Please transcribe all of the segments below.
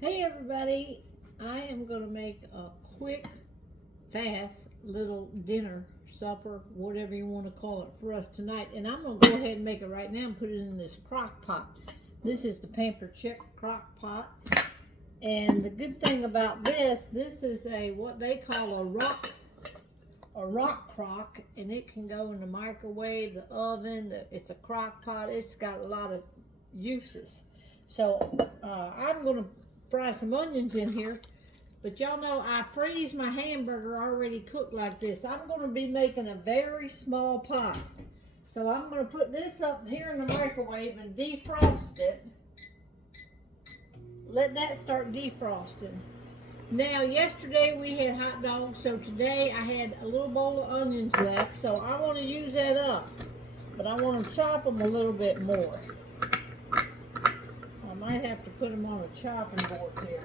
Hey everybody, I am going to make a quick, fast little dinner, supper, whatever you want to call it for us tonight. And I'm going to go ahead and make it right now and put it in this crock pot. This is the Pampered Chicks crock pot. And the good thing about this is a what they call a rock crock, and it can go in the microwave, the oven, it's a crock pot. It's got a lot of uses. So I'm going to fry some onions in here, but y'all know I freeze my hamburger already cooked like this. I'm going to be making a very small pot. So I'm going to put this up here in the microwave and defrost it. Let that start defrosting. Now, yesterday we had hot dogs, so today I had a little bowl of onions left, so I want to use that up, but I want to chop them a little bit more. I might have to put them on a chopping board here.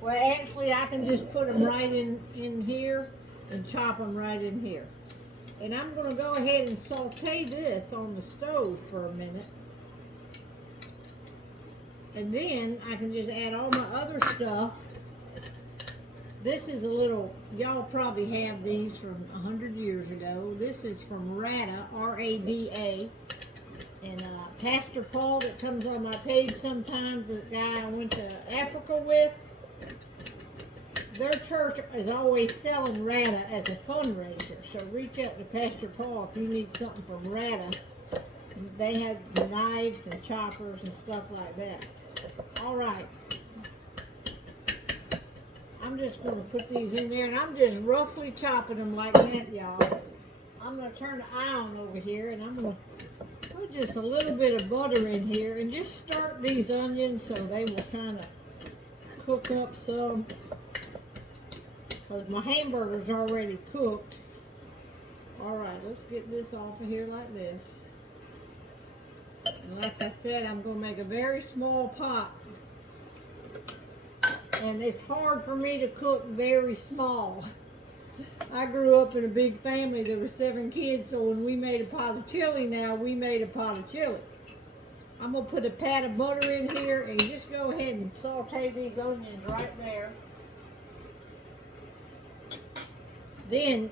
Well, actually, I can just put them right in here and chop them right in here. And I'm going to go ahead and saute this on the stove for a minute. And then I can just add all my other stuff. This is a little, y'all probably have these from 100 years ago. This is from Rada, R-A-D-A. And Pastor Paul that comes on my page sometimes, the guy I went to Africa with, their church is always selling Rada as a fundraiser. So reach out to Pastor Paul if you need something from Rada. They have knives and choppers and stuff like that. All right. I'm just going to put these in there, and I'm just roughly chopping them like that, y'all. I'm going to turn the eye on over here, and I'm going to put just a little bit of butter in here and just start these onions so they will kind of cook up some. Because my hamburger's already cooked. All right, let's get this off of here like this. And like I said, I'm going to make a very small pot. And it's hard for me to cook very small. I grew up in a big family. There were 7 kids, so when we made a pot of chili now, we made a pot of chili. I'm going to put a pat of butter in here and just go ahead and saute these onions right there. Then,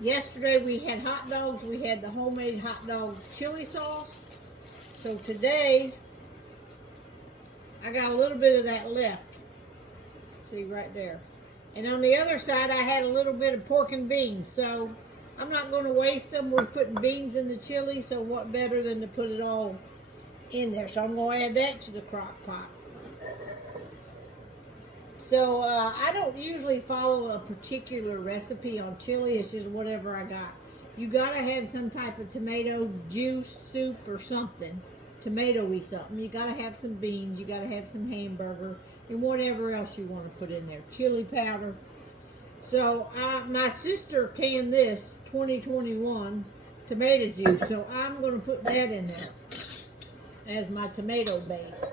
yesterday we had hot dogs. We had the homemade hot dog chili sauce. So today, I got a little bit of that left. See right there. And on the other side, I had a little bit of pork and beans. So I'm not going to waste them. We're putting beans in the chili, so what better than to put it all in there. So I'm going to add that to the crock pot. So I don't usually follow a particular recipe on chili. It's just whatever I got. You got to have some type of tomato juice, soup, or something. Tomatoey something. You got to have some beans. You got to have some hamburger. And whatever else you want to put in there. Chili powder. So my sister canned this 2021 tomato juice. So I'm going to put that in there as my tomato base.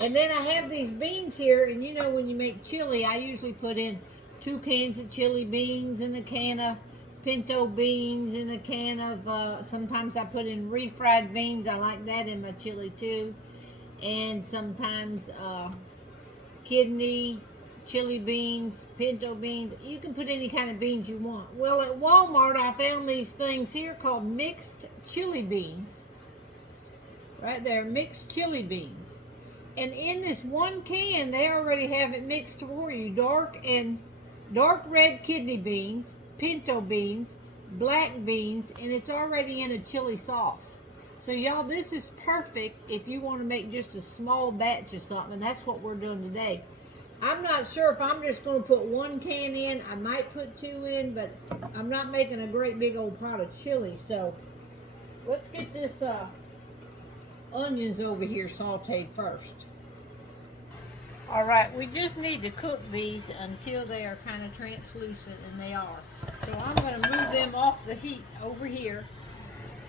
And then I have these beans here. And you know when you make chili, I usually put in 2 cans of chili beans and a can of pinto beans and a can of, sometimes I put in refried beans. I like that in my chili too. And sometimes kidney, chili beans, pinto beans. You can put any kind of beans you want. Well, at Walmart, I found these things here called mixed chili beans. Right there, mixed chili beans. And in this one can, they already have it mixed for you. Dark red kidney beans, pinto beans, black beans, and it's already in a chili sauce. So y'all, this is perfect if you want to make just a small batch of something. And that's what we're doing today. I'm not sure if I'm just going to put 1 can in. I might put 2 in, but I'm not making a great big old pot of chili. So let's get this onions over here sauteed first. All right, we just need to cook these until they are kind of translucent, and they are. So I'm going to move them off the heat over here.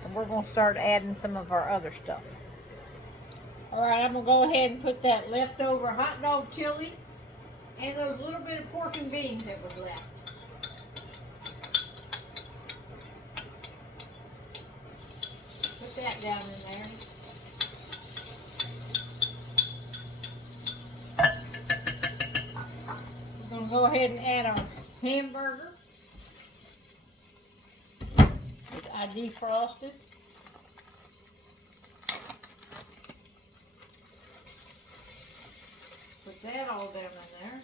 And we're going to start adding some of our other stuff. All right, I'm going to go ahead and put that leftover hot dog chili and those little bit of pork and beans that was left. Put that down in there. go ahead and add our hamburger, which I defrosted. Put that all down in there.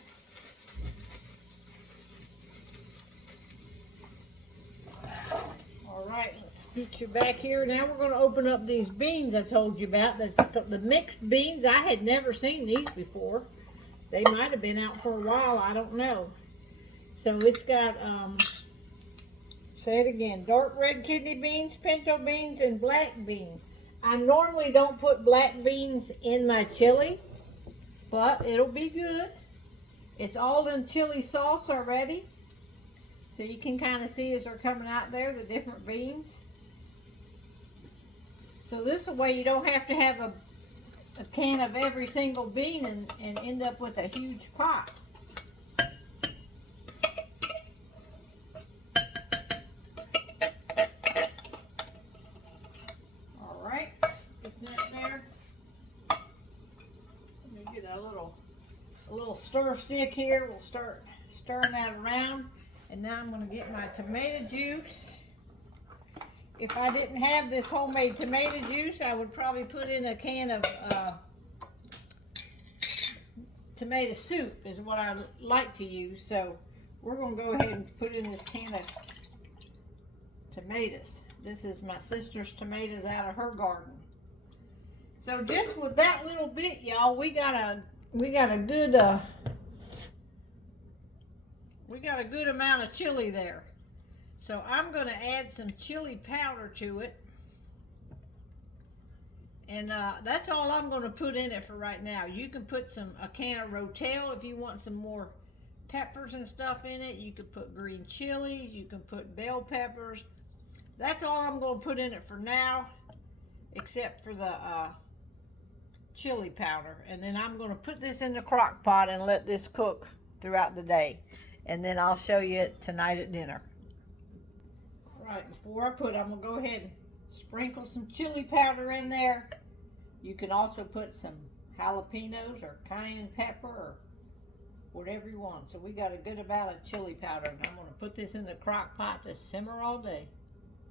All right, let's get you back here. Now we're going to open up these beans I told you about. That's the mixed beans. I had never seen these before. They might have been out for a while. I don't know. So it's got, say it again, dark red kidney beans, pinto beans, and black beans. I normally don't put black beans in my chili, but it'll be good. It's all in chili sauce already. So you can kind of see as they're coming out there, the different beans. So this way you don't have to have a can of every single bean and end up with a huge pot. All right, put that there. Let me get a little stir stick here. We'll start stirring that around. And now I'm going to get my tomato juice. If I didn't have this homemade tomato juice, I would probably put in a can of tomato soup is what I like to use. So we're going to go ahead and put in this can of tomatoes. This is my sister's tomatoes out of her garden. So just with that little bit, y'all, we got a good amount of chili there. So I'm going to add some chili powder to it. And that's all I'm going to put in it for right now. You can put a can of Rotel if you want some more peppers and stuff in it. You could put green chilies. You can put bell peppers. That's all I'm going to put in it for now, except for the chili powder. And then I'm going to put this in the crock pot and let this cook throughout the day. And then I'll show you it tonight at dinner. All right, before I put it, I'm going to go ahead and sprinkle some chili powder in there. You can also put some jalapenos or cayenne pepper or whatever you want. So we got a good amount of chili powder. And I'm going to put this in the crock pot to simmer all day.